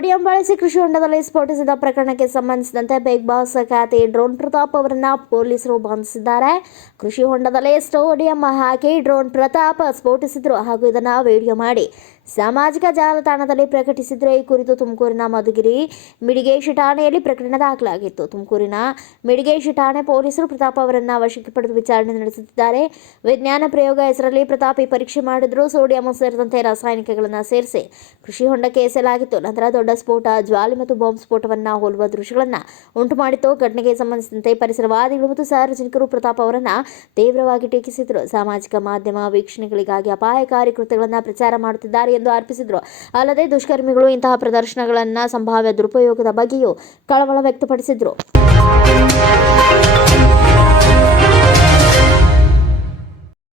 Sodium ಬಳಸಿ ಕೃಷಿ ಹೊಂಡದಲ್ಲಿ ಸ್ಫೋಟಿಸಿದ ಪ್ರಕರಣಕ್ಕೆ ಸಂಬಂಧಿಸಿದಂತೆ ಬಿಗ್ ಬಾಸ್ ಖ್ಯಾತಿ ಡ್ರೋನ್ ಪ್ರತಾಪ್ ಅವರನ್ನ ಪೊಲೀಸರು ಬಂಧಿಸಿದ್ದಾರೆ. ಕೃಷಿ ಹೊಂಡದಲ್ಲಿ ಸೋಡಿಯಂ ಹಾಕಿ ಡ್ರೋನ್ ಪ್ರತಾಪ್ ಸ್ಫೋಟಿಸಿದ್ರು ಹಾಗೂ ಇದನ್ನು ವಿಡಿಯೋ ಮಾಡಿ ಸಾಮಾಜಿಕ ಜಾಲತಾಣದಲ್ಲಿ ಪ್ರಕಟಿಸಿದ್ರು. ಈ ಕುರಿತು ತುಮಕೂರಿನ ಮಧುಗಿರಿ ಮಿಡಿಗೇಶಿ ಠಾಣೆಯಲ್ಲಿ ಪ್ರಕರಣ ದಾಖಲಾಗಿತ್ತು. ತುಮಕೂರಿನ ಮಿಡಿಗೇಶಿ ಠಾಣೆ ಪೊಲೀಸರು ಪ್ರತಾಪ್ ಅವರನ್ನ ವಶಕ್ಕೆ ಪಡೆದು ವಿಚಾರಣೆ ನಡೆಸುತ್ತಿದ್ದಾರೆ. ವಿಜ್ಞಾನ ಪ್ರಯೋಗ ಹೆಸರಲ್ಲಿ ಪ್ರತಾಪ್ ಈ ಪರೀಕ್ಷೆ ಮಾಡಿದ್ರು. ಸೋಡಿಯಂ ಸೇರಿದಂತೆ ರಾಸಾಯನಿಕಗಳನ್ನು ಸೇರಿಸಿ ಕೃಷಿ ಹೊಂಡಕ್ಕೆ ಎಸೆಯಲಾಗಿತ್ತು. ನಂತರ ದೊಡ್ಡ ಸ್ಫೋಟ, ಜ್ವಾಲೆ ಮತ್ತು ಬಾಂಬ್ ಸ್ಫೋಟವನ್ನು ಹೋಲುವ ದೃಶ್ಯಗಳನ್ನು ಉಂಟು ಮಾಡಿತ್ತು. ಘಟನೆಗೆ ಸಂಬಂಧಿಸಿದಂತೆ ಪರಿಸರವಾದಿಗಳು ಮತ್ತು ಸಾರ್ವಜನಿಕರು ಪ್ರತಾಪ್ ಅವರನ್ನ ತೀವ್ರವಾಗಿ ಟೀಕಿಸಿದರು. ಸಾಮಾಜಿಕ ಮಾಧ್ಯಮ ವೀಕ್ಷಣೆಗಳಿಗಾಗಿ ಅಪಾಯಕಾರಿ ಕೃತ್ಯಗಳನ್ನು ಪ್ರಚಾರ ಮಾಡುತ್ತಿದ್ದಾರೆ ಎಂದು ಆರೋಪಿಸಿದರು. ಅಲ್ಲದೆ ದುಷ್ಕರ್ಮಿಗಳು ಇಂತಹ ಪ್ರದರ್ಶನಗಳನ್ನು ಸಂಭಾವ್ಯ ದುರುಪಯೋಗದ ಬಗ್ಗೆಯೂ ಕಳವಳ ವ್ಯಕ್ತಪಡಿಸಿದರು.